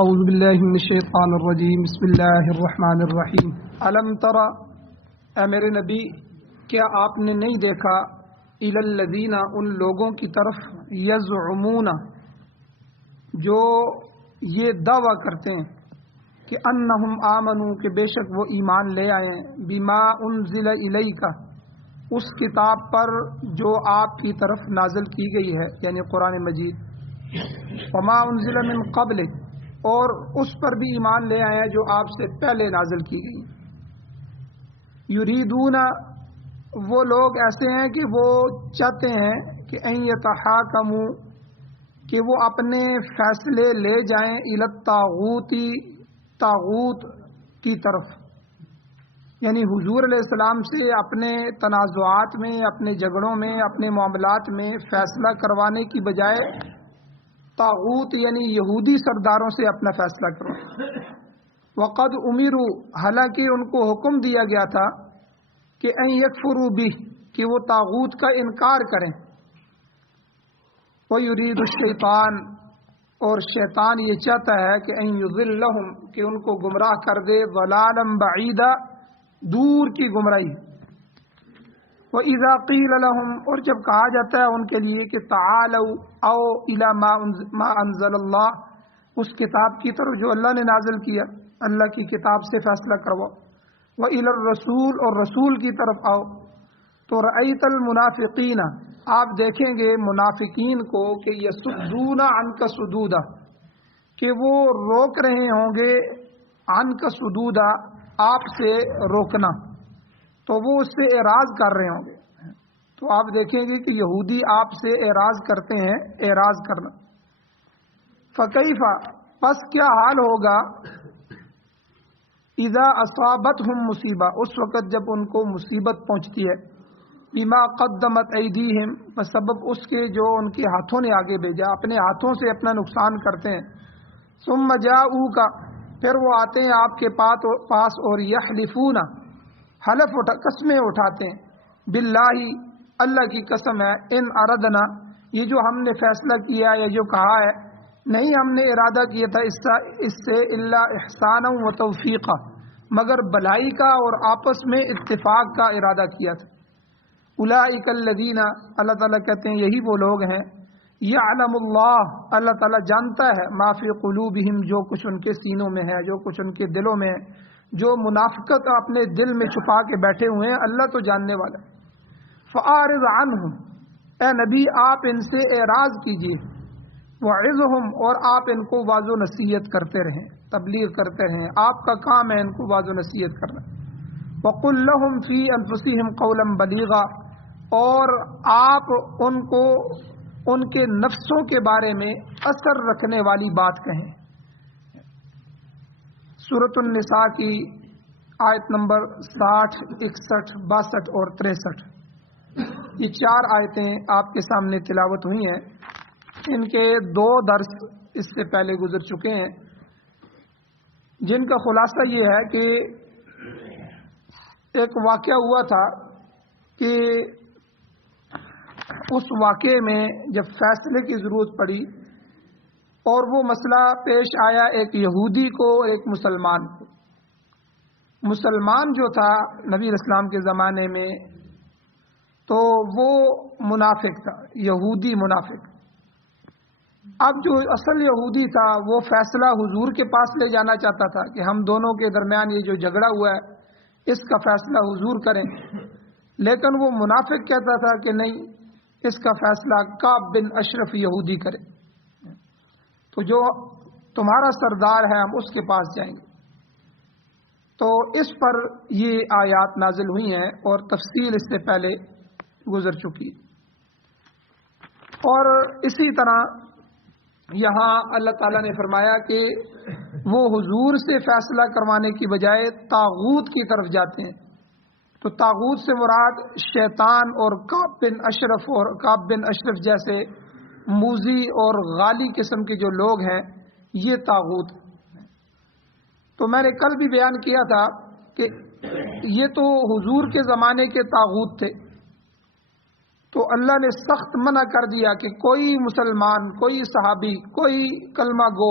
اعوذ باللہ من الشیطان الرجیم بسم اللہ الرحمن الرحیم الم ترى اے میرے نبی کیا آپ نے نہیں دیکھا الی الذین ان لوگوں کی طرف یزعمون جو یہ دعویٰ کرتے ہیں کہ انہم آمنوا کہ بے شک وہ ایمان لے آئے ہیں بما انزل الیک اس کتاب پر جو آپ کی طرف نازل کی گئی ہے یعنی قرآن مجید وما انزل من قبل اور اس پر بھی ایمان لے آئے ہیں جو آپ سے پہلے نازل کی گئی یریدون وہ لوگ ایسے ہیں کہ وہ چاہتے ہیں کہ ان یتحاکموا کہ وہ اپنے فیصلے لے جائیں الی الطاغوت طاغوت کی طرف یعنی حضور علیہ السلام سے اپنے تنازعات میں اپنے جھگڑوں میں اپنے معاملات میں فیصلہ کروانے کی بجائے طاغوت یعنی یہودی سرداروں سے اپنا فیصلہ کرو وقد امروا حالانکہ ان کو حکم دیا گیا تھا کہ ان یکفروا بہ کہ وہ طاغوت کا انکار کریں ویرید الشیطان اور شیطان یہ چاہتا ہے کہ ان یضلہم کہ ان کو گمراہ کر دے ضلالا بعیدا دور کی گمراہی وَإِذَا قِيلَ لَهُمْ اور جب کہا جاتا ہے ان کے لیے کہ تعالوا او الی ما انزل اللہ اس کتاب کی طرف جو اللہ نے نازل کیا اللہ کی کتاب سے فیصلہ کرواؤ وَإِلَى الرَّسُولِ اور رسول کی طرف آؤ تو رأیت المنافقین آپ دیکھیں گے منافقین کو کہ یصدون عنک صدودا کہ وہ روک رہے ہوں گے عنک صدودا آپ سے روکنا تو وہ اس سے اعراض کر رہے ہوں گے تو آپ دیکھیں گے کہ یہودی آپ سے اعراض کرتے ہیں اعراض کرنا فکیف پس کیا حال ہوگا اذا اصابتہم مصیبہ اس وقت جب ان کو مصیبت پہنچتی ہے بما قدمت ایدیہم بسبب اس کے جو ان کے ہاتھوں نے آگے بھیجا اپنے ہاتھوں سے اپنا نقصان کرتے ہیں ثم جاؤک پھر وہ آتے ہیں آپ کے پاس اور یحلفون حلف قسمیں اٹھاتے ہیں باللہ اللہ کی قسم ہے ان اردنا یہ جو ہم نے فیصلہ کیا یا جو کہا ہے نہیں ہم نے ارادہ کیا تھا اس سے الا احسانا و توفیقا مگر بھلائی کا اور آپس میں اتفاق کا ارادہ کیا تھا اولئک الذین اللہ تعالیٰ کہتے ہیں یہی وہ لوگ ہیں یعلم اللہ تعالیٰ جانتا ہے ما فی قلوبہم جو کچھ ان کے سینوں میں ہے جو کچھ ان کے دلوں میں ہے جو منافقت اپنے دل میں چھپا کے بیٹھے ہوئے ہیں اللہ تو جاننے والا فاعرض عنہم اے نبی آپ ان سے اعراض کیجیے وعظہم اور آپ ان کو واعظ و نصیحت کرتے رہیں تبلیغ کرتے رہیں آپ کا کام ہے ان کو واعظ و نصیحت کرنا وقل لہم فی انفسہم قولا بلیغا اور آپ ان کو ان کے نفسوں کے بارے میں اثر رکھنے والی بات کہیں سورۃ النساء کی آیت نمبر 60 61 62 اور 63 یہ 4 آیتیں آپ کے سامنے تلاوت ہوئی ہیں ان کے 2 درس اس سے پہلے گزر چکے ہیں جن کا خلاصہ یہ ہے کہ ایک واقعہ ہوا تھا کہ اس واقعے میں جب فیصلے کی ضرورت پڑی اور وہ مسئلہ پیش آیا ایک یہودی کو ایک مسلمان کو مسلمان جو تھا نبی اسلام کے زمانے میں تو وہ منافق تھا یہودی منافق اب جو اصل یہودی تھا وہ فیصلہ حضور کے پاس لے جانا چاہتا تھا کہ ہم دونوں کے درمیان یہ جو جھگڑا ہوا ہے اس کا فیصلہ حضور کریں لیکن وہ منافق کہتا تھا کہ نہیں اس کا فیصلہ کعب بن اشرف یہودی کرے تو جو تمہارا سردار ہے ہم اس کے پاس جائیں گے تو اس پر یہ آیات نازل ہوئی ہیں اور تفصیل اس سے پہلے گزر چکی اور اسی طرح یہاں اللہ تعالیٰ نے فرمایا کہ وہ حضور سے فیصلہ کروانے کی بجائے طاغوت کی طرف جاتے ہیں تو طاغوت سے مراد شیطان اور کعب بن اشرف جیسے موذی اور غالی قسم کے جو لوگ ہیں یہ طاغوت تو میں نے کل بھی بیان کیا تھا کہ یہ تو حضور کے زمانے کے طاغوت تھے تو اللہ نے سخت منع کر دیا کہ کوئی مسلمان کوئی صحابی کوئی کلمہ گو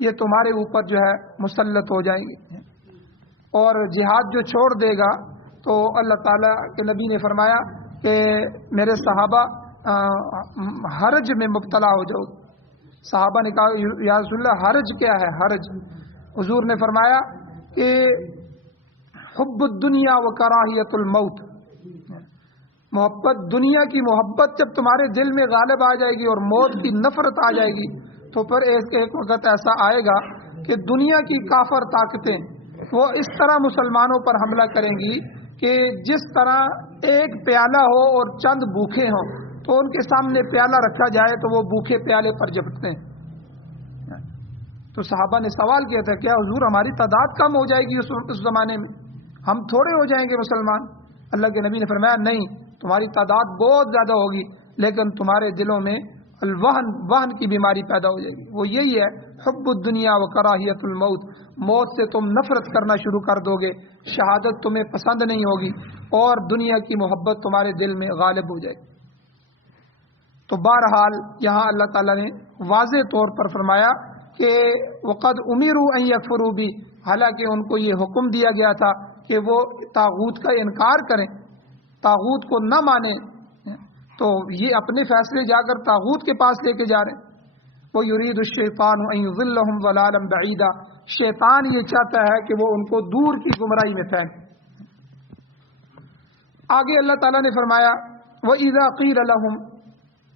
یہ تمہارے اوپر جو ہے مسلط ہو جائیں گے. اور جہاد جو چھوڑ دے گا تو اللہ تعالیٰ کے نبی نے فرمایا کہ میرے صحابہ حرج میں مبتلا ہو جاؤ. صحابہ نے کہا یا رسول اللہ حرج کیا ہے؟ حرج حضور نے فرمایا کہ حب الدنیا و کراہیت الموت، محبت دنیا کی محبت جب تمہارے دل میں غالب آ جائے گی اور موت کی نفرت آ جائے گی تو پھر ایک وقت ایسا آئے گا کہ دنیا کی کافر طاقتیں وہ اس طرح مسلمانوں پر حملہ کریں گی کہ جس طرح ایک پیالہ ہو اور چند بھوکے ہوں تو ان کے سامنے پیالہ رکھا جائے تو وہ بھوکے پیالے پر جھپٹتے ہیں. تو صحابہ نے سوال کیا تھا کیا حضور ہماری تعداد کم ہو جائے گی اس زمانے میں، ہم تھوڑے ہو جائیں گے مسلمان؟ اللہ کے نبی نے فرمایا نہیں، تمہاری تعداد بہت زیادہ ہوگی لیکن تمہارے دلوں میں وہن کی بیماری پیدا ہو جائے گی. وہ یہی ہے حب الدنیا و کراہیت الموت، موت سے تم نفرت کرنا شروع کر دو گے، شہادت تمہیں پسند نہیں ہوگی اور دنیا کی محبت تمہارے دل میں غالب ہو جائے گی. تو بہرحال یہاں اللہ تعالیٰ نے واضح طور پر فرمایا کہ وقد امروا ان یکفروا بی، حالانکہ ان کو یہ حکم دیا گیا تھا کہ وہ طاغوت کا انکار کریں، طاغوت کو نہ مانیں، تو یہ اپنے فیصلے جا کر طاغوت کے پاس لے کے جا رہے ہیں. وہ یرید الشیطان ان یضلهم ضلالا بعیدا، شیطان یہ چاہتا ہے کہ وہ ان کو دور کی گمراہی میں پھینکے. آگے اللہ تعالیٰ نے فرمایا وَإِذَا قِيلَ لَهُمْ،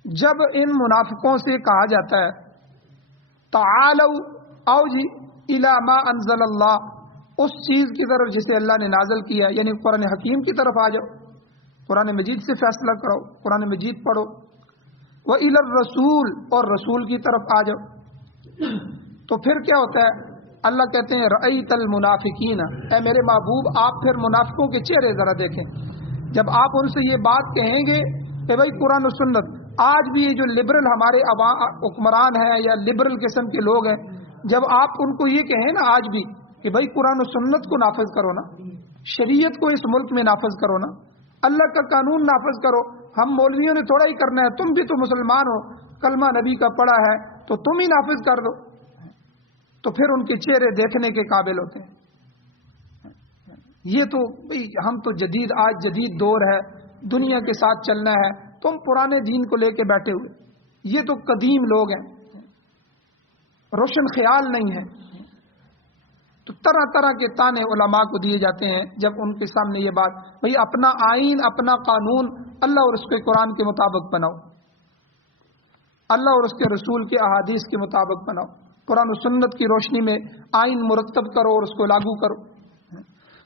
جب ان منافقوں سے کہا جاتا ہے تعالوا آؤ جی الی ما انزل اللہ، اس چیز کی طرف جسے اللہ نے نازل کیا، یعنی قرآن حکیم کی طرف آ جاؤ، قرآن مجید سے فیصلہ کرو، قرآن مجید پڑھو. وَإِلَى الرَّسُولِ، اور رسول کی طرف آ جاؤ. تو پھر کیا ہوتا ہے؟ اللہ کہتے ہیں رأیت المنافقین، اے میرے محبوب آپ پھر منافقوں کے چہرے ذرا دیکھیں. جب آپ ان سے یہ بات کہیں گے کہ بھائی قرآن و سنت، آج بھی یہ جو لبرل ہمارے حکمران ہیں یا لبرل قسم کے لوگ ہیں، جب آپ ان کو یہ کہیں نا آج بھی کہ بھائی قرآن و سنت کو نافذ کرو نا، شریعت کو اس ملک میں نافذ کرو نا، اللہ کا قانون نافذ کرو، ہم مولویوں نے تھوڑا ہی کرنا ہے، تم بھی تو مسلمان ہو، کلمہ نبی کا پڑھا ہے تو تم ہی نافذ کر دو. تو پھر ان کے چہرے دیکھنے کے قابل ہوتے ہیں. یہ تو ہم تو جدید، آج جدید دور ہے، دنیا کے ساتھ چلنا ہے، تم پرانے دین کو لے کے بیٹھے ہوئے. یہ تو قدیم لوگ ہیں، روشن خیال نہیں ہے. تو طرح طرح کے تانے علماء کو دیے جاتے ہیں جب ان کے سامنے یہ بات، بھئی اپنا آئین، اپنا قانون اللہ اور اس کے قرآن کے مطابق بناؤ، اللہ اور اس کے رسول کے احادیث کے مطابق بناؤ، قرآن و سنت کی روشنی میں آئین مرتب کرو اور اس کو لاگو کرو.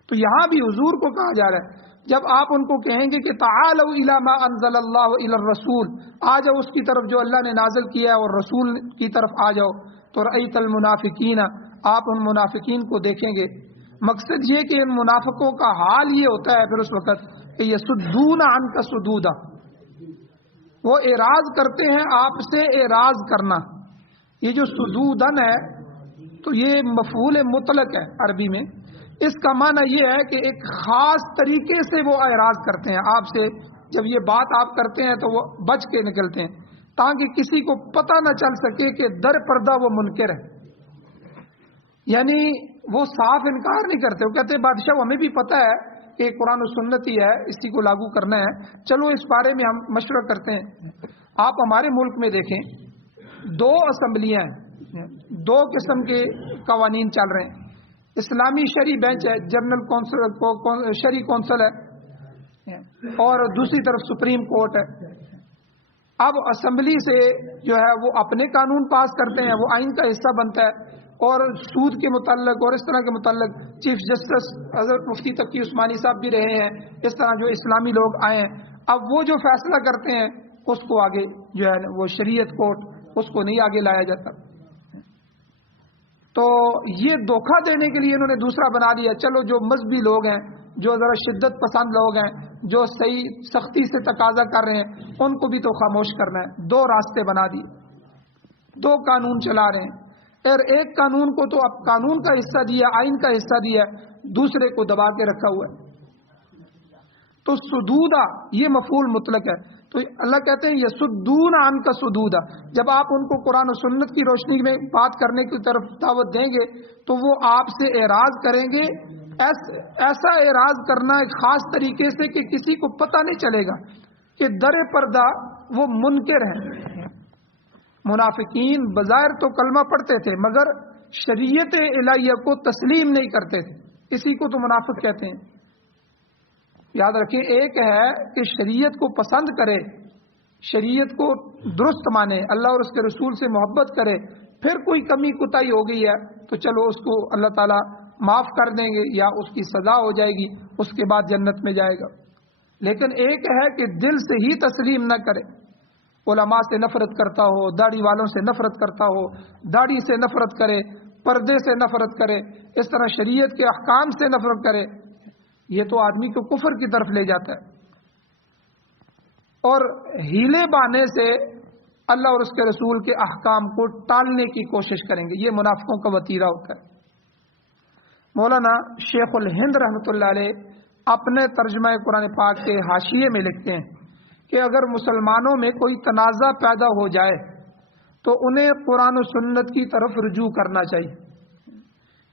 تو یہاں بھی حضور کو کہا جا رہا ہے جب آپ ان کو کہیں گے کہ تعالوا الی ما انزل اللہ الی الرسول، آ جاؤ اس کی طرف جو اللہ نے نازل کیا ہے اور رسول کی طرف آ جاؤ، تو رأیت المنافقین، آپ ان منافقین کو دیکھیں گے. مقصد یہ کہ ان منافقوں کا حال یہ ہوتا ہے پھر اس وقت کہ یصدون عنک صدودا، وہ اعراض کرتے ہیں آپ سے اعراض کرنا. یہ جو صدودن ہے تو یہ مفعول مطلق ہے عربی میں، اس کا معنی یہ ہے کہ ایک خاص طریقے سے وہ اعراض کرتے ہیں آپ سے. جب یہ بات آپ کرتے ہیں تو وہ بچ کے نکلتے ہیں تاکہ کسی کو پتہ نہ چل سکے کہ در پردہ وہ منکر ہے. یعنی وہ صاف انکار نہیں کرتے، وہ کہتے ہیں بادشاہ ہمیں بھی پتہ ہے کہ قرآن و سنت ہی ہے، اسی کو لاگو کرنا ہے، چلو اس بارے میں ہم مشورہ کرتے ہیں. آپ ہمارے ملک میں دیکھیں 2 اسمبلیاں ہیں، 2 قسم کے قوانین چل رہے ہیں. اسلامی شرعی بینچ ہے، جنرل کونسل، شرعی کونسل ہے، اور دوسری طرف سپریم کورٹ ہے. اب اسمبلی سے جو ہے وہ اپنے قانون پاس کرتے ہیں، وہ آئین کا حصہ بنتا ہے، اور سود کے متعلق اور اس طرح کے متعلق چیف جسٹس حضرت مفتی تقی عثمانی صاحب بھی رہے ہیں، اس طرح جو اسلامی لوگ آئے ہیں. اب وہ جو فیصلہ کرتے ہیں اس کو آگے جو ہے وہ شریعت کورٹ، اس کو نہیں آگے لایا جاتا. تو یہ دھوکہ دینے کے لیے انہوں نے دوسرا بنا دیا، چلو جو مذہبی لوگ ہیں، جو ذرا شدت پسند لوگ ہیں، جو صحیح سختی سے تقاضا کر رہے ہیں، ان کو بھی تو خاموش کرنا ہے. 2 راستے بنا دیے، 2 قانون چلا رہے ہیں، اور ایک قانون کو تو اب قانون کا حصہ دیا، آئین کا حصہ دیا، دوسرے کو دبا کے رکھا ہوا ہے. تو سدودا یہ مفعول مطلق ہے، تو اللہ کہتے ہیں یسدون عنک صدودا، جب آپ ان کو قرآن و سنت کی روشنی میں بات کرنے کی طرف دعوت دیں گے تو وہ آپ سے اعراض کریں گے، ایسا اعراض کرنا ایک خاص طریقے سے کہ کسی کو پتہ نہیں چلے گا کہ در پردہ وہ منکر ہیں۔ منافقین بظاہر تو کلمہ پڑھتے تھے مگر شریعت الہیہ کو تسلیم نہیں کرتے تھے، اسی کو تو منافق کہتے ہیں۔ یاد رکھیں، ایک ہے کہ شریعت کو پسند کرے، شریعت کو درست مانے، اللہ اور اس کے رسول سے محبت کرے، پھر کوئی کمی کوتاہی ہو گئی ہے تو چلو اس کو اللہ تعالیٰ معاف کر دیں گے یا اس کی سزا ہو جائے گی، اس کے بعد جنت میں جائے گا۔ لیکن ایک ہے کہ دل سے ہی تسلیم نہ کرے، علماء سے نفرت کرتا ہو، داڑھی والوں سے نفرت کرتا ہو، داڑھی سے نفرت کرے، پردے سے نفرت کرے، اس طرح شریعت کے احکام سے نفرت کرے، یہ تو آدمی کو کفر کی طرف لے جاتا ہے۔ اور ہیلے بہانے سے اللہ اور اس کے رسول کے احکام کو ٹالنے کی کوشش کریں گے، یہ منافقوں کا وتیرہ ہوتا ہے۔ مولانا شیخ الہند رحمۃ اللہ علیہ اپنے ترجمہ قرآن پاک کے حاشیے میں لکھتے ہیں کہ اگر مسلمانوں میں کوئی تنازع پیدا ہو جائے تو انہیں قرآن و سنت کی طرف رجوع کرنا چاہیے،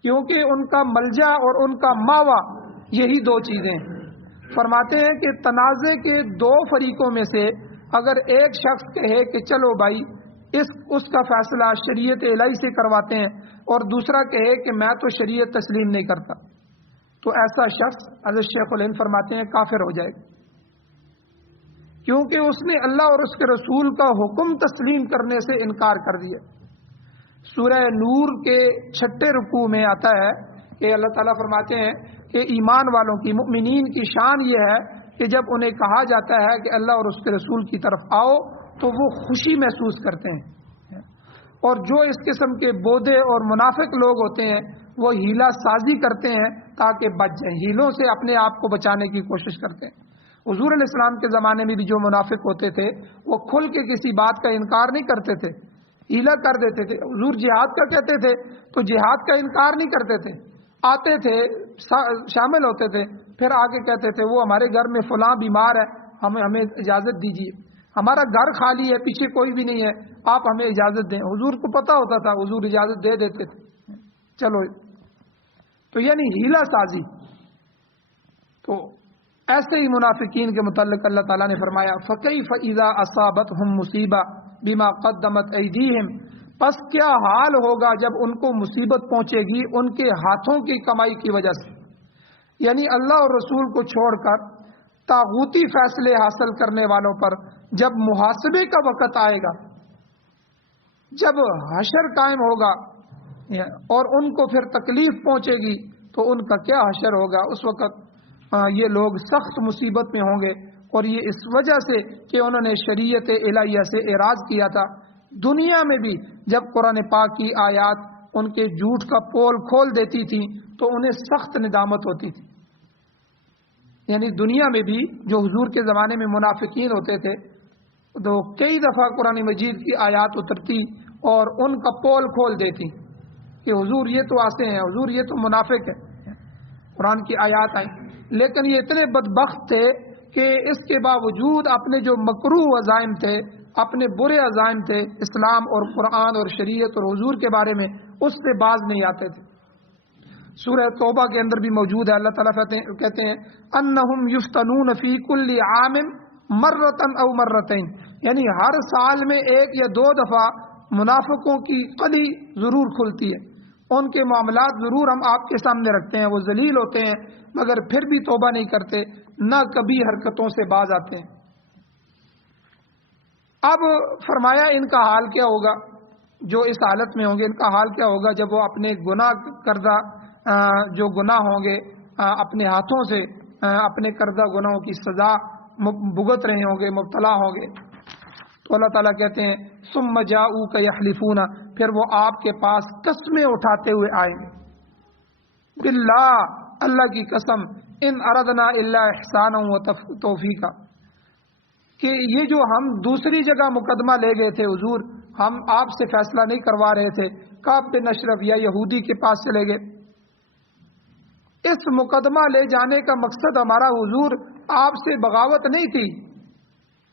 کیونکہ ان کا ملجا اور ان کا ماوا یہی دو چیزیں ہیں۔ فرماتے ہیں کہ تنازع کے دو فریقوں میں سے اگر ایک شخص کہے کہ چلو بھائی اس کا فیصلہ شریعت الہی سے کرواتے ہیں، اور دوسرا کہے کہ میں تو شریعت تسلیم نہیں کرتا، تو ایسا شخص حضرت شیخ الہند فرماتے ہیں کافر ہو جائے گا، کیونکہ اس نے اللہ اور اس کے رسول کا حکم تسلیم کرنے سے انکار کر دیا۔ سورہ نور کے 6 رکوع میں آتا ہے کہ اللہ تعالیٰ فرماتے ہیں کہ ایمان والوں کی، مؤمنین کی شان یہ ہے کہ جب انہیں کہا جاتا ہے کہ اللہ اور اس کے رسول کی طرف آؤ تو وہ خوشی محسوس کرتے ہیں، اور جو اس قسم کے بودے اور منافق لوگ ہوتے ہیں وہ ہیلا سازی کرتے ہیں تاکہ بچ جائیں، ہیلوں سے اپنے آپ کو بچانے کی کوشش کرتے ہیں۔ حضور علیہ السلام کے زمانے میں بھی جو منافق ہوتے تھے وہ کھل کے کسی بات کا انکار نہیں کرتے تھے، ہیلا کر دیتے تھے۔ حضور جہاد کا کہتے تھے تو جہاد کا انکار نہیں کرتے تھے، آتے تھے، شامل ہوتے تھے، پھر آگے کہتے تھے وہ ہمارے گھر میں فلاں بیمار ہے، ہمیں اجازت دیجیے، ہمارا گھر خالی ہے، پیچھے کوئی بھی نہیں ہے، آپ ہمیں اجازت دیں۔ حضور کو پتہ ہوتا تھا، حضور اجازت دے دیتے تھے، چلو۔ تو یعنی ہیلا سازی۔ تو ایسے ہی منافقین کے متعلق اللہ تعالیٰ نے فرمایا فَكَيْفَ إِذَا أَصَابَتْهُمْ مُصِيبَةٌ بِمَا قَدَّمَتْ أَيْدِيهِمْ، پس کیا حال ہوگا جب ان کو مصیبت پہنچے گی ان کے ہاتھوں کی کمائی کی وجہ سے، یعنی اللہ اور رسول کو چھوڑ کر طاغوتی فیصلے حاصل کرنے والوں پر جب محاسبے کا وقت آئے گا، جب حشر قائم ہوگا اور ان کو پھر تکلیف پہنچے گی تو ان کا کیا حشر ہوگا۔ اس وقت یہ لوگ سخت مصیبت میں ہوں گے، اور یہ اس وجہ سے کہ انہوں نے شریعت الہیہ سے اعراض کیا تھا۔ دنیا میں بھی جب قرآن پاک کی آیات ان کے جھوٹ کا پول کھول دیتی تھی تو انہیں سخت ندامت ہوتی تھی۔ یعنی دنیا میں بھی جو حضور کے زمانے میں منافقین ہوتے تھے تو کئی دفعہ قرآن مجید کی آیات اترتی اور ان کا پول کھول دیتی کہ حضور یہ تو آسے ہیں، حضور یہ تو منافق ہے، قرآن کی آیات آئیں، لیکن یہ اتنے بدبخت تھے کہ اس کے باوجود اپنے جو مکروہ عزائم تھے، اپنے برے عزائم تھے اسلام اور قرآن اور شریعت اور حضور کے بارے میں، اس سے باز نہیں آتے تھے۔ سورہ توبہ کے اندر بھی موجود ہے، اللہ تعالیٰ کہتے ہیں انہم یفتنون فی کل عام مرتن او مرتین، یعنی ہر سال میں 1 یا 2 دفعہ منافقوں کی قلی ضرور کھلتی ہے، ان کے معاملات ضرور ہم آپ کے سامنے رکھتے ہیں، وہ ذلیل ہوتے ہیں مگر پھر بھی توبہ نہیں کرتے، نہ کبھی حرکتوں سے باز آتے ہیں۔ اب فرمایا ان کا حال کیا ہوگا، جو اس حالت میں ہوں گے ان کا حال کیا ہوگا جب وہ اپنے گناہ کردہ جو گناہ ہوں گے اپنے ہاتھوں سے اپنے کردہ گناہوں کی سزا بھگت رہے ہوں گے، مبتلا ہوں گے۔ تو اللہ تعالیٰ کہتے ہیں ثم جاؤک یحلفون، پھر وہ آپ کے پاس قسمیں اٹھاتے ہوئے آئیں گے، باللہ، اللہ کی قسم، ان اردنا الا احسانا و توفیقا، کہ یہ جو ہم دوسری جگہ مقدمہ لے گئے تھے حضور، ہم آپ سے فیصلہ نہیں کروا رہے تھے، کعب بن اشرف یا یہودی کے پاس چلے گئے، اس مقدمہ لے جانے کا مقصد ہمارا حضور آپ سے بغاوت نہیں تھی،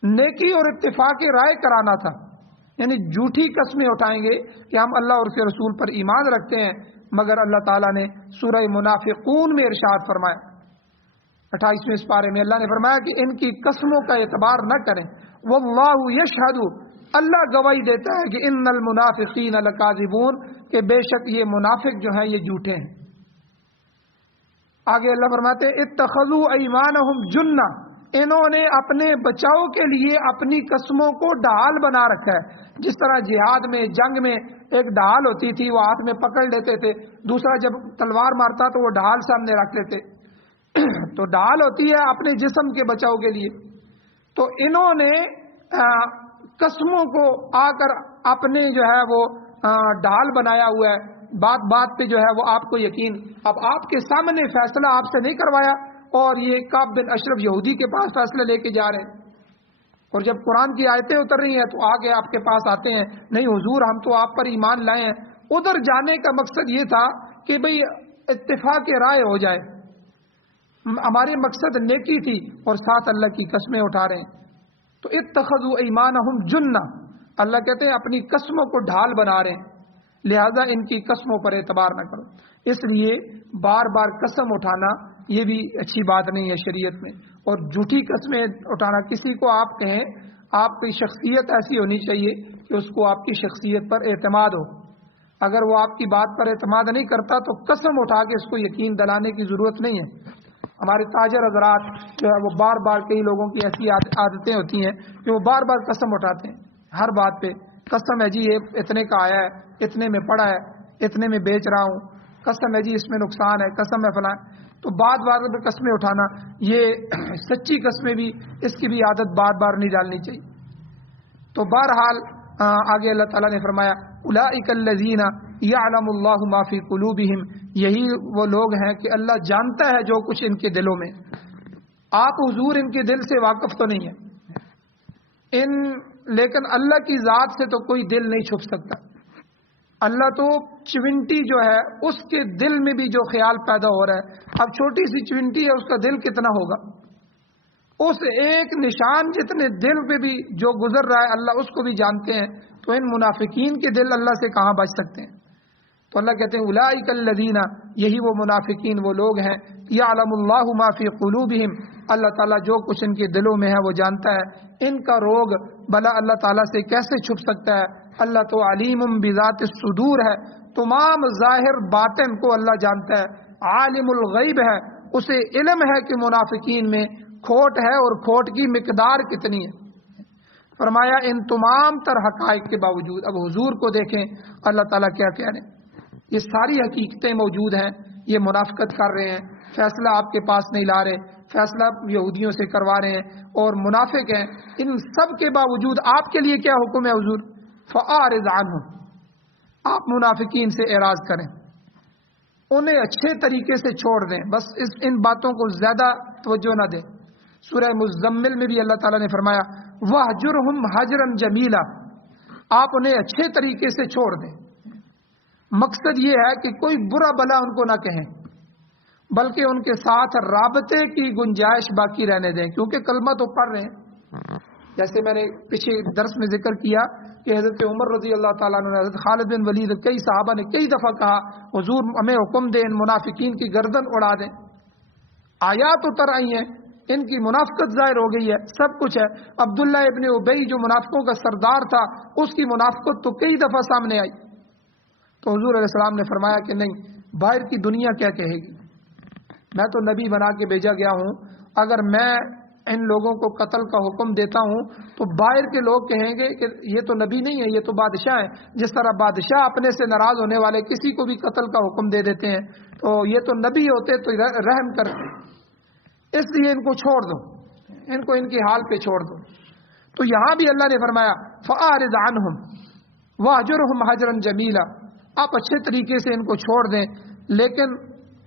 نیکی اور اتفاق رائے کرانا تھا، یعنی جھوٹی قسمیں اٹھائیں گے کہ ہم اللہ اور اس کے رسول پر ایمان رکھتے ہیں، مگر اللہ تعالیٰ نے سورہ منافقون میں ارشاد فرمایا 28ویں پارے میں اللہ نے فرمایا کہ ان کی قسموں کا اعتبار نہ کریں، واللہ یشہد، اللہ گواہی دیتا ہے کہ ان المنافقین لکاذبون، کہ بے شک یہ منافق جو ہیں یہ جھوٹے ہیں۔ آگے اللہ فرماتے ہیں اتخذوا ایمانہم جنہ، انہوں نے اپنے بچاؤ کے لیے اپنی قسموں کو ڈھال بنا رکھا ہے۔ جس طرح جہاد میں، جنگ میں ایک ڈھال ہوتی تھی، وہ ہاتھ میں پکڑ لیتے تھے، دوسرا جب تلوار مارتا تو وہ ڈھال سامنے رکھ لیتے، تو ڈھال ہوتی ہے اپنے جسم کے بچاؤ کے لیے۔ تو انہوں نے قسموں کو آ کر اپنے جو ہے وہ ڈھال بنایا ہوا ہے، بات بات پہ جو ہے وہ آپ کو یقین، اب آپ کے سامنے فیصلہ آپ سے نہیں کروایا، اور یہ کعب بن اشرف یہودی کے پاس فیصلہ لے کے جا رہے ہیں، اور جب قرآن کی آیتیں اتر رہی ہیں تو آگے آپ کے پاس آتے ہیں، نہیں حضور ہم تو آپ پر ایمان لائے ہیں۔ ادھر جانے کا مقصد یہ تھا کہ بھئی اتفاق رائے ہو جائے، ہمارے مقصد نیکی تھی، اور ساتھ اللہ کی قسمیں اٹھا رہے ہیں۔ تو اتخذوا ایمانہم جنہ، اللہ کہتے ہیں اپنی قسموں کو ڈھال بنا رہے ہیں، لہذا ان کی قسموں پر اعتبار نہ کرو۔ اس لیے بار بار قسم اٹھانا یہ بھی اچھی بات نہیں ہے شریعت میں، اور جھوٹی قسمیں اٹھانا، کسی کو آپ کہیں، آپ کی شخصیت ایسی ہونی چاہیے کہ اس کو آپ کی شخصیت پر اعتماد ہو، اگر وہ آپ کی بات پر اعتماد نہیں کرتا تو قسم اٹھا کے اس کو یقین دلانے کی ضرورت نہیں ہے۔ ہمارے تاجر حضرات جو ہے وہ بار بار، کئی لوگوں کی ایسی عادتیں ہوتی ہیں کہ وہ بار بار قسم اٹھاتے ہیں ہر بات پہ، قسم ہے جی یہ اتنے کا آیا ہے، اتنے میں پڑا ہے، اتنے میں بیچ رہا ہوں، قسم ہے جی اس میں نقصان ہے، قسم ہے فلاں، تو بار بار قسمیں اٹھانا، یہ سچی قسمیں بھی، اس کی بھی عادت بار بار نہیں ڈالنی چاہیے۔ تو بہرحال آگے اللہ تعالیٰ نے فرمایا اولئک الذین یعلم اللہ ما فی قلوبہم، یہی وہ لوگ ہیں کہ اللہ جانتا ہے جو کچھ ان کے دلوں میں۔ آپ حضور ان کے دل سے واقف تو نہیں ہے، لیکن اللہ کی ذات سے تو کوئی دل نہیں چھپ سکتا۔ اللہ تو چونٹی جو ہے اس کے دل میں بھی جو خیال پیدا ہو رہا ہے، اب چھوٹی سی چونٹی ہے، اس کا دل کتنا ہوگا، اس ایک نشان جتنے دل پہ بھی جو گزر رہا ہے اللہ اس کو بھی جانتے ہیں، تو ان منافقین کے دل اللہ سے کہاں بچ سکتے ہیں؟ تو اللہ کہتے ہیں اولئک الذین، یہی وہ منافقین وہ لوگ ہیں، یعلم اللہ ما فی قلوبہم، اللہ تعالیٰ جو کچھ ان کے دلوں میں ہے وہ جانتا ہے۔ ان کا روگ بلا اللہ تعالیٰ سے کیسے چھپ سکتا ہے؟ اللہ تو علیم بذات الصدور ہے، تمام ظاہر باطن کو اللہ جانتا ہے، عالم الغیب ہے، اسے علم ہے کہ منافقین میں کھوٹ ہے اور کھوٹ کی مقدار کتنی ہے۔ فرمایا ان تمام تر حقائق کے باوجود، اب حضور کو دیکھیں اللہ تعالیٰ کیا کہہ رہے ہیں، یہ ساری حقیقتیں موجود ہیں، یہ منافقت کر رہے ہیں، فیصلہ آپ کے پاس نہیں لا رہے، فیصلہ یہودیوں سے کروا رہے ہیں اور منافق ہیں، ان سب کے باوجود آپ کے لیے کیا حکم ہے حضور؟ فَأَعْرِضْ عَنْهُمْ، آپ منافقین سے اعراض کریں، انہیں اچھے طریقے سے چھوڑ دیں، بس ان باتوں کو زیادہ توجہ نہ دیں۔ سورہ مزمل میں بھی اللہ تعالیٰ نے فرمایا وَاهْجُرْهُمْ هَجْرًا جَمِيلًا، آپ انہیں اچھے طریقے سے چھوڑ دیں۔ مقصد یہ ہے کہ کوئی برا بلا ان کو نہ کہیں، بلکہ ان کے ساتھ رابطے کی گنجائش باقی رہنے دیں، کیونکہ کلمہ تو پڑھ رہے ہیں۔ جیسے میں نے پچھلے درس میں ذکر کیا کہ حضرت عمر رضی اللہ تعالیٰ عنہ نے، حضرت خالد بن ولید، کئی صحابہ نے کئی دفعہ کہا حضور ہمیں حکم دیں ان منافقین کی گردن اڑا دیں۔ آیات اتر آئی ہیں، ان کی منافقت ظاہر ہو گئی ہے، سب کچھ ہے۔ عبداللہ ابن ابی جو منافقوں کا سردار تھا، اس کی منافقت تو کئی دفعہ سامنے آئی۔ تو حضور علیہ السلام نے فرمایا کہ نہیں، باہر کی دنیا کیا کہے گی، میں تو نبی بنا کے بھیجا گیا ہوں، اگر میں ان لوگوں کو قتل کا حکم دیتا ہوں تو باہر کے لوگ کہیں گے کہ یہ تو نبی نہیں ہے، یہ تو بادشاہ ہے۔ جس طرح بادشاہ اپنے سے ناراض ہونے والے کسی کو بھی قتل کا حکم دے دیتے ہیں، تو یہ تو نبی ہوتے تو رحم کرتے، اس لیے ان کو چھوڑ دو، ان کو ان کی حال پہ چھوڑ دو۔ تو یہاں بھی اللہ نے فرمایا فَأَعْرِضْ عَنْهُمْ وَاهْجُرْهُمْ هَجْرًا جَمِيلًا، آپ اچھے طریقے سے ان کو چھوڑ دیں، لیکن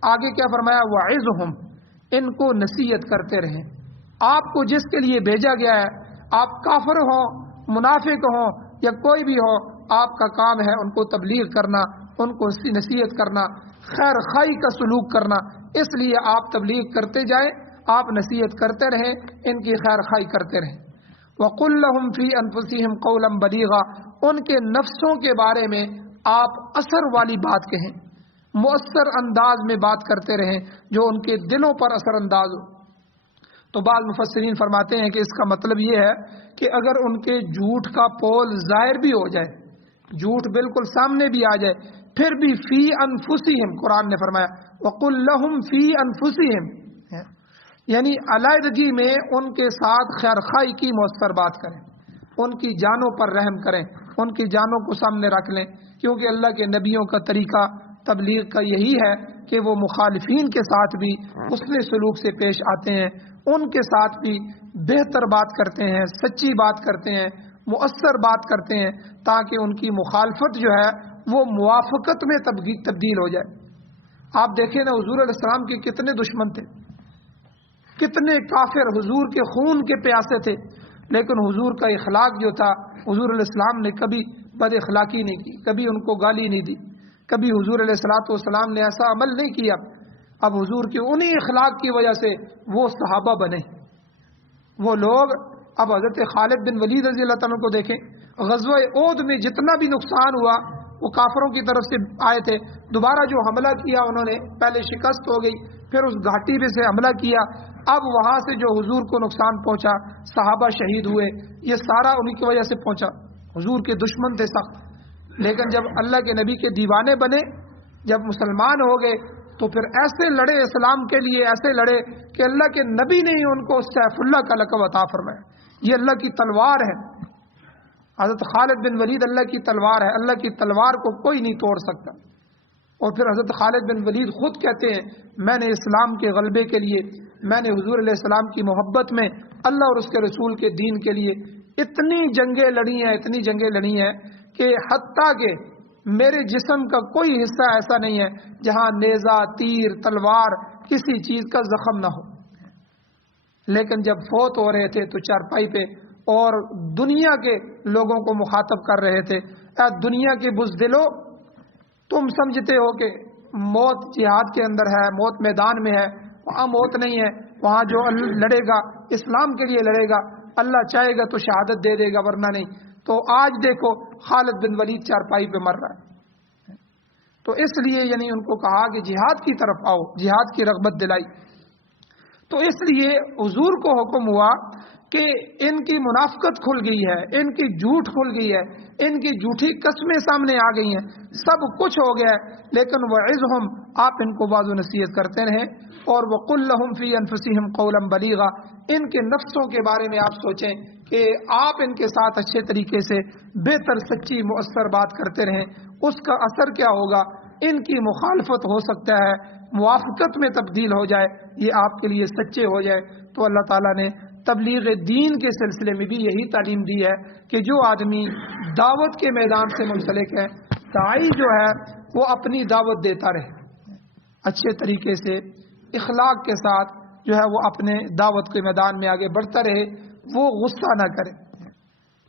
آگے کیا فرمایا وَعِظْهُمْ، ان کو نصیحت کرتے رہیں۔ آپ کو جس کے لیے بھیجا گیا ہے، آپ کافر ہوں، منافق ہوں یا کوئی بھی ہو، آپ کا کام ہے ان کو تبلیغ کرنا، ان کو نصیحت کرنا، خیر خواہی کا سلوک کرنا۔ اس لیے آپ تبلیغ کرتے جائیں، آپ نصیحت کرتے رہیں، ان کی خیر خواہی کرتے رہیں۔ وَقُلْ لَهُمْ فِي أَنفُسِهِمْ قَوْلًا بَلِيغًا، ان کے نفسوں کے بارے میں آپ اثر والی بات کہیں، مؤثر انداز میں بات کرتے رہیں جو ان کے دلوں پر اثر انداز ہو۔ تو بعض مفسرین فرماتے ہیں کہ اس کا مطلب یہ ہے کہ اگر ان کے جھوٹ کا پول ظاہر بھی ہو جائے، جھوٹ بالکل سامنے بھی آ جائے، پھر بھی فی انفسہم، قرآن نے فرمایا وَقُلْ لَهُمْ فی انفسہم، یعنی علیحدگی میں ان کے ساتھ خیر خواہی کی مؤثر بات کریں، ان کی جانوں پر رحم کریں، ان کی جانوں کو سامنے رکھ لیں، کیونکہ اللہ کے نبیوں کا طریقہ تبلیغ کا یہی ہے کہ وہ مخالفین کے ساتھ بھی حسن سلوک سے پیش آتے ہیں، ان کے ساتھ بھی بہتر بات کرتے ہیں، سچی بات کرتے ہیں، مؤثر بات کرتے ہیں، تاکہ ان کی مخالفت جو ہے وہ موافقت میں تبدیل ہو جائے۔ آپ دیکھیں نا، حضور علیہ السلام کے کتنے دشمن تھے، کتنے کافر حضور کے خون کے پیاسے تھے، لیکن حضور کا اخلاق جو تھا، حضور علیہ السلام نے کبھی بد اخلاقی نہیں کی، کبھی ان کو گالی نہیں دی، کبھی حضور علیہ السلام نے ایسا عمل نہیں کیا۔ اب حضور کے انہی اخلاق کی وجہ سے وہ صحابہ بنے، وہ لوگ۔ اب حضرت خالد بن ولید رضی اللہ تعالیٰ کو دیکھیں، غزوہ احد میں جتنا بھی نقصان ہوا وہ کافروں کی طرف سے آئے تھے، دوبارہ جو حملہ کیا انہوں نے، پہلے شکست ہو گئی، پھر اس گھاٹی پہ سے حملہ کیا، اب وہاں سے جو حضور کو نقصان پہنچا، صحابہ شہید ہوئے، یہ سارا انہی کی وجہ سے پہنچا۔ حضور کے دشمن تھے سخت، لیکن جب اللہ کے نبی کے دیوانے بنے، جب مسلمان ہو گئے، تو پھر ایسے لڑے اسلام کے لیے، ایسے لڑے کہ اللہ کے نبی نے ہی ان کو سیف اللہ کا لقب عطا فرمایا۔ یہ اللہ کی تلوار ہے، حضرت خالد بن ولید اللہ کی تلوار ہے، اللہ کی تلوار کو کوئی نہیں توڑ سکتا۔ اور پھر حضرت خالد بن ولید خود کہتے ہیں، میں نے اسلام کے غلبے کے لیے، میں نے حضور علیہ السلام کی محبت میں، اللہ اور اس کے رسول کے دین کے لیے اتنی جنگیں لڑی ہیں، اتنی جنگیں لڑی ہیں کہ حتیٰ کہ میرے جسم کا کوئی حصہ ایسا نہیں ہے جہاں نیزہ، تیر، تلوار، کسی چیز کا زخم نہ ہو۔ لیکن جب فوت ہو رہے تھے تو چارپائی پہ اور دنیا کے لوگوں کو مخاطب کر رہے تھے، اے دنیا کے بزدلو، تم سمجھتے ہو کہ موت جہاد کے اندر ہے، موت میدان میں ہے، وہاں موت نہیں ہے، وہاں جو لڑے گا اسلام کے لیے لڑے گا، اللہ چاہے گا تو شہادت دے دے گا، ورنہ نہیں۔ تو آج دیکھو خالد بن ولید چارپائی پہ مر رہا ہے۔ تو اس لیے یعنی ان کو کہا کہ جہاد کی طرف آؤ، جہاد کی رغبت دلائی۔ تو اس لیے حضور کو حکم ہوا کہ ان کی منافقت کھل گئی ہے، ان کی جھوٹ کھل گئی ہے، ان کی جھوٹی قسمیں سامنے آ گئی ہیں، سب کچھ ہو گیا ہے، لیکن وعظہم، آپ ان کو واضح نصیحت کرتے رہیں، اور وقل لہم فی انفسہم قولا بلیغا، ان کے نفسوں کے بارے میں آپ سوچیں کہ آپ ان کے ساتھ اچھے طریقے سے بہتر، سچی، مؤثر بات کرتے رہیں، اس کا اثر کیا ہوگا؟ ان کی مخالفت ہو سکتا ہے موافقت میں تبدیل ہو جائے، یہ آپ کے لیے سچے ہو جائے۔ تو اللہ تعالیٰ نے تبلیغ دین کے سلسلے میں بھی یہی تعلیم دی ہے کہ جو آدمی دعوت کے میدان سے منسلک ہے، داعی جو ہے وہ اپنی دعوت دیتا رہے، اچھے طریقے سے اخلاق کے ساتھ جو ہے وہ اپنے دعوت کے میدان میں آگے بڑھتا رہے، وہ غصہ نہ کرے۔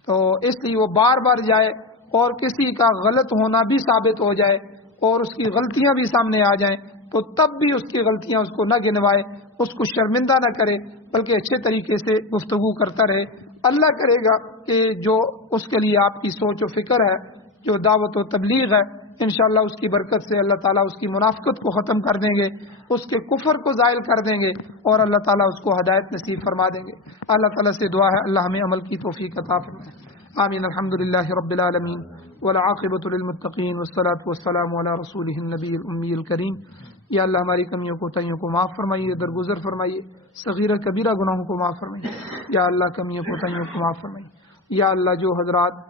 تو اس لیے وہ بار بار جائے اور کسی کا غلط ہونا بھی ثابت ہو جائے اور اس کی غلطیاں بھی سامنے آ جائیں تو تب بھی اس کی غلطیاں اس کو نہ گنوائے، اس کو شرمندہ نہ کرے، بلکہ اچھے طریقے سے گفتگو کرتا رہے۔ اللہ کرے گا کہ جو اس کے لیے آپ کی سوچ و فکر ہے، جو دعوت و تبلیغ ہے، انشاءاللہ اس کی برکت سے اللہ تعالیٰ اس کی منافقت کو ختم کر دیں گے، اس کے کفر کو زائل کر دیں گے، اور اللہ تعالیٰ اس کو ہدایت نصیب فرما دیں گے۔ اللہ تعالیٰ سے دعا ہے اللہ ہمیں عمل کی توفیق عطا فرمائے۔ آمین۔ الحمدللہ رب العالمین والعاقبۃ للمتقین والصلاۃ والسلام علی رسولہ النبی الامی الکریم۔ یا اللہ ہماری کمیوں کو تائیوں کو معاف فرمائیے، درگزر فرمائیے، صغیرہ کبیرہ گناہوں کو معاف فرمائیے۔ یا اللہ کمیوں کو تائیوں کو معاف فرمائیے۔ یا اللہ جو حضرات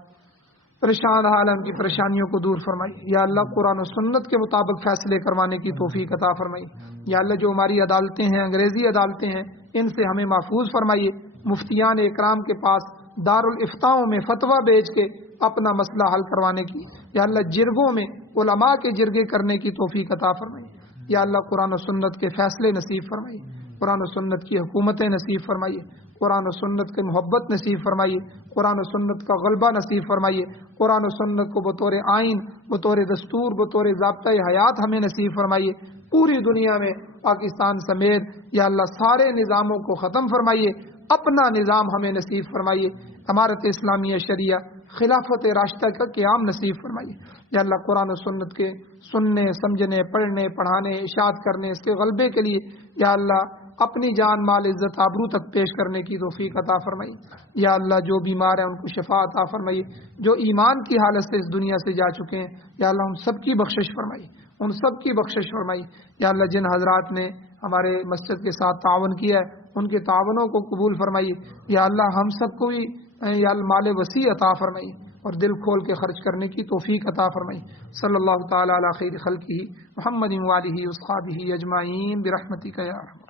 پریشان حال ان کی پریشانیوں کو دور فرمائیے۔ یا اللہ قرآن و سنت کے مطابق فیصلے کروانے کی توفیق عطا فرمائیے۔ یا اللہ جو ہماری عدالتیں ہیں، انگریزی عدالتیں ہیں، ان سے ہمیں محفوظ فرمائیے۔ مفتیان اکرام کے پاس دارالفتاؤں میں فتویٰ بیچ کے اپنا مسئلہ حل کروانے کی، یا اللہ جرگوں میں علماء کے جرگے کرنے کی توفیق عطا فرمائیے۔ یا اللہ قرآن و سنت کے فیصلے نصیب فرمائیے، قرآن و سنت کی حکومتیں نصیب فرمائیے، قرآن و سنت کے محبت نصیب فرمائیے، قرآن و سنت کا غلبہ نصیب فرمائیے، قرآن و سنت کو بطور آئین، بطور دستور، بطور ضابطۂ حیات ہمیں نصیب فرمائیے۔ پوری دنیا میں پاکستان سمیت یا اللہ سارے نظاموں کو ختم فرمائیے، اپنا نظام ہمیں نصیب فرمائیے، امارت اسلامیہ شریعہ خلافت راشدہ کا قیام نصیب فرمائیے۔ یا اللہ قرآن و سنت کے سننے، سمجھنے، پڑھنے، پڑھانے، اشاعت کرنے، اس کے غلبے کے لیے یا اللہ اپنی جان مال عزت آبرو تک پیش کرنے کی توفیق عطا فرمائیے۔ یا اللہ جو بیمار ہیں ان کو شفا عطا فرمائیے، جو ایمان کی حالت سے اس دنیا سے جا چکے ہیں یا اللہ ان سب کی بخشش فرمائیے، ان سب کی بخشش فرمائیے۔ یا اللہ جن حضرات نے ہمارے مسجد کے ساتھ تعاون کیا ہے ان کے تعاونوں کو قبول فرمائیے۔ یا اللہ ہم سب کو بھی یا اللہ مال وسیع عطا فرمائیے اور دل کھول کے خرچ کرنے کی توفیق عطا فرمائیے۔ صلی اللہ تعالی علی خیر خلقہ محمد و آلہ و اصحابہ اجمعین برحمتک یا ارحم